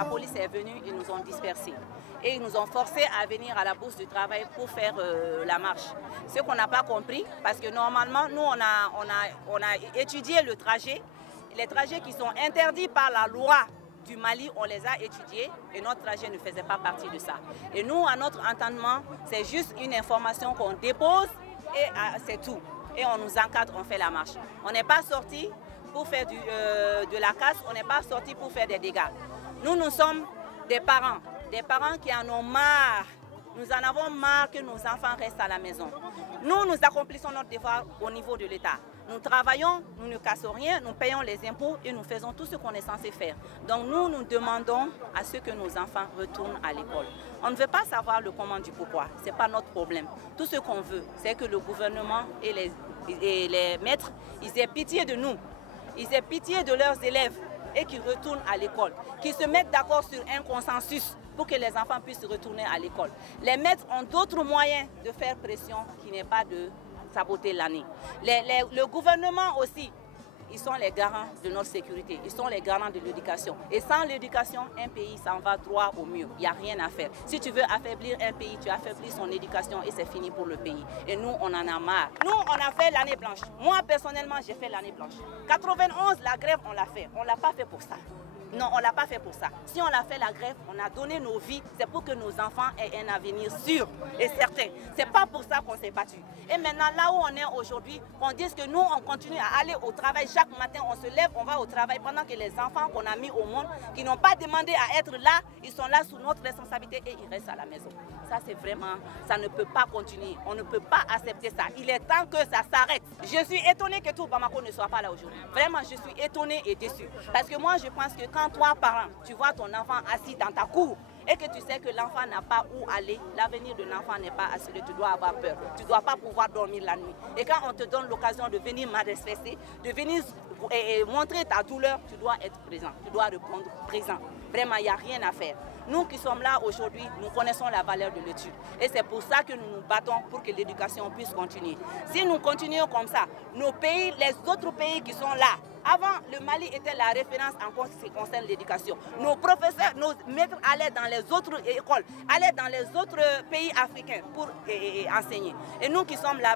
la police est venue, ils nous ont dispersés. Et ils nous ont forcés à venir à la Bourse du Travail pour faire la marche. Ce qu'on n'a pas compris, parce que normalement, nous, on a étudié le trajet. Les trajets qui sont interdits par la loi du Mali, on les a étudiés et notre trajet ne faisait pas partie de ça. Et nous, à notre entendement, c'est juste une information qu'on dépose et c'est tout. Et on nous encadre, on fait la marche. On n'est pas sorti pour faire de la casse, on n'est pas sorti pour faire des dégâts. Nous sommes des parents qui en ont marre. Nous en avons marre que nos enfants restent à la maison. Nous accomplissons notre devoir au niveau de l'État. Nous travaillons, nous ne cassons rien, nous payons les impôts et nous faisons tout ce qu'on est censé faire. Donc nous demandons à ce que nos enfants retournent à l'école. On ne veut pas savoir le comment du pourquoi, ce n'est pas notre problème. Tout ce qu'on veut, c'est que le gouvernement et les maîtres, ils aient pitié de nous, ils aient pitié de leurs élèves et qu'ils retournent à l'école, qu'ils se mettent d'accord sur un consensus pour que les enfants puissent retourner à l'école. Les maîtres ont d'autres moyens de faire pression qui n'est pas de saboter l'année. Le gouvernement aussi, ils sont les garants de notre sécurité, ils sont les garants de l'éducation. Et sans l'éducation, un pays s'en va droit au mur. Il n'y a rien à faire. Si tu veux affaiblir un pays, tu affaiblis son éducation et c'est fini pour le pays. Et nous, on en a marre. Nous, on a fait l'année blanche. Moi, personnellement, j'ai fait l'année blanche. 91, la grève, on l'a fait. On ne l'a pas fait pour ça. Non, on ne l'a pas fait pour ça. Si on a fait la grève, on a donné nos vies, c'est pour que nos enfants aient un avenir sûr et certain. Ce n'est pas pour ça qu'on s'est battu. Et maintenant, là où on est aujourd'hui, on dit que nous, on continue à aller au travail. Chaque matin, on se lève, on va au travail, pendant que les enfants qu'on a mis au monde, qui n'ont pas demandé à être là, ils sont là sous notre responsabilité et ils restent à la maison. Ça, c'est vraiment, ça ne peut pas continuer. On ne peut pas accepter ça. Il est temps que ça s'arrête. Je suis étonnée que tout Bamako ne soit pas là aujourd'hui. Vraiment, je suis étonnée et déçue. Parce que moi, je pense que quand toi, parent, tu vois ton enfant assis dans ta cour et que tu sais que l'enfant n'a pas où aller, l'avenir de l'enfant n'est pas assuré, tu dois avoir peur. Tu ne dois pas pouvoir dormir la nuit. Et quand on te donne l'occasion de venir manifester, de venir montrer ta douleur, tu dois être présent. Tu dois répondre présent. Vraiment, il n'y a rien à faire. Nous qui sommes là aujourd'hui, nous connaissons la valeur de l'étude. Et c'est pour ça que nous nous battons pour que l'éducation puisse continuer. Si nous continuons comme ça, nos pays, les autres pays qui sont là, avant, le Mali était la référence en ce qui concerne l'éducation. Nos professeurs, nos maîtres allaient dans les autres écoles, allaient dans les autres pays africains pour enseigner. Et nous qui sommes là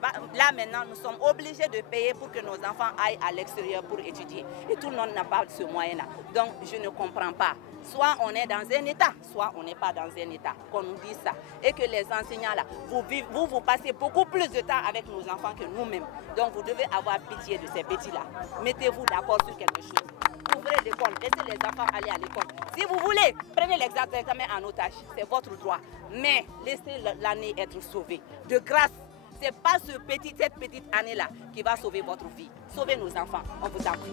maintenant, nous sommes obligés de payer pour que nos enfants aillent à l'extérieur pour étudier. Et tout le monde n'a pas ce moyen-là. Donc, je ne comprends pas. Soit on est dans un état, soit on n'est pas dans un état, qu'on nous dise ça. Et que les enseignants là, vous passez beaucoup plus de temps avec nos enfants que nous-mêmes. Donc vous devez avoir pitié de ces petits-là. Mettez-vous d'accord sur quelque chose. Ouvrez l'école, laissez les enfants aller à l'école. Si vous voulez, prenez l'examen en otage, c'est votre droit. Mais laissez l'année être sauvée. De grâce, ce n'est pas cette petite année-là qui va sauver votre vie. Sauvez nos enfants, on vous en prie.